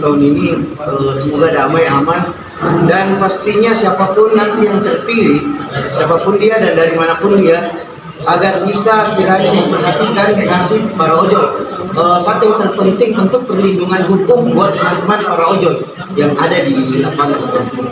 tahun ini semoga damai, aman, dan pastinya siapapun nanti yang terpilih, siapapun dia dan dari manapun dia, agar bisa kiranya memperhatikan nasib para ojol. Satu yang terpenting untuk perlindungan hukum buat teman-teman para ojol yang ada di lapangan.